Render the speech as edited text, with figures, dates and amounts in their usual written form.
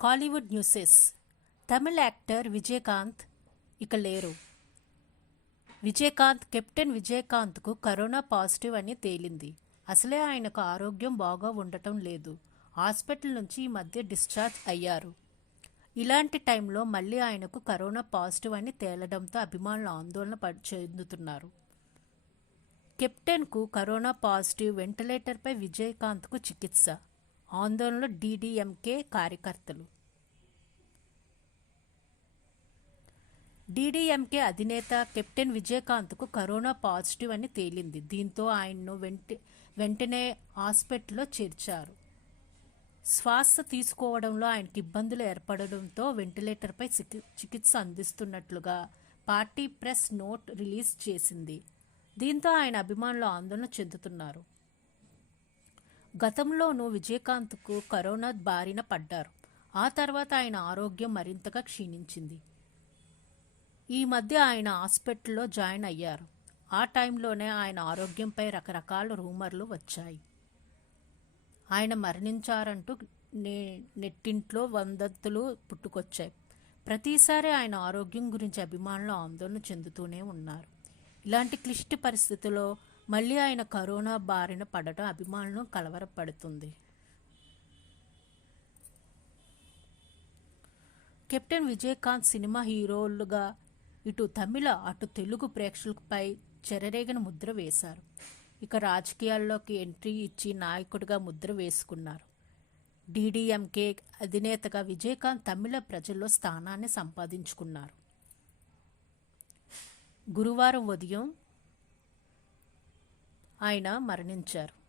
Kollywood newses. తమిళ actor Vijayakanth ఇక లేరు. Captain విజయకాంత్కు corona positive అని తేలింది. అసలే ఆయనకు ఆరోగ్యం బాగా ఉండటం లేదు. హాస్పిటల్ నుంచి ఈ మధ్య డిశ్చార్జ్ అయ్యారు. ఇలాంటి టైంలో మళ్ళీ ఆయనకు కరోనా పాజిటివ్ అని తేలడంతో అభిమానులు ఆందోళన చెందుతున్నారు. కెప్టెన్కు కరోనా పాజిటివ్, వెంటిలేటర్పై విజయకాంత్కు చికిత్స. ఆందోళనలో డీడీఎంకే కార్యకర్తలు. డీడీఎంకే అధినేత కెప్టెన్ విజయకాంత్కు కరోనా పాజిటివ్ అని తేలింది. దీంతో ఆయన్ను వెంటనే హాస్పిటల్లో చేర్చారు. శ్వాస తీసుకోవడంలో ఆయనకు ఇబ్బందులు ఏర్పడడంతో వెంటిలేటర్పై చికిత్స అందిస్తున్నట్లుగా పార్టీ ప్రెస్ నోట్ రిలీజ్ చేసింది. దీంతో ఆయన అభిమానులు ఆందోళన చెందుతున్నారు. గతంలోనూ విజయకాంత్కు కరోనా బారిన పడ్డారు. ఆ తర్వాత ఆయన ఆరోగ్యం మరింతగా క్షీణించింది. ఈ మధ్య ఆయన హాస్పిటల్లో జాయిన్ అయ్యారు. ఆ టైంలోనే ఆయన ఆరోగ్యంపై రకరకాల రూమర్లు వచ్చాయి. ఆయన మరణించారంటూ నెట్టింట్లో వదంతులు పుట్టుకొచ్చాయి. ప్రతిసారి ఆయన ఆరోగ్యం గురించి అభిమానులు ఆందోళన చెందుతూనే ఉన్నారు. ఇలాంటి క్లిష్ట పరిస్థితుల్లో మళ్ళీ ఆయన కరోనా బారిన పడటం అభిమానులను కలవరపడుతుంది. కెప్టెన్ విజయకాంత్ సినిమా హీరోలుగా ఇటు తమిళ అటు తెలుగు ప్రేక్షకులపై చెరరేగిన ముద్ర వేశారు. ఇక రాజకీయాల్లోకి ఎంట్రీ ఇచ్చి నాయకుడిగా ముద్ర వేసుకున్నారు. డీడీఎంకే అధినేతగా విజయకాంత్ తమిళ ప్రజల్లో స్థానాన్ని సంపాదించుకున్నారు. గురువారం ఉదయం ఆయన మరణించారు.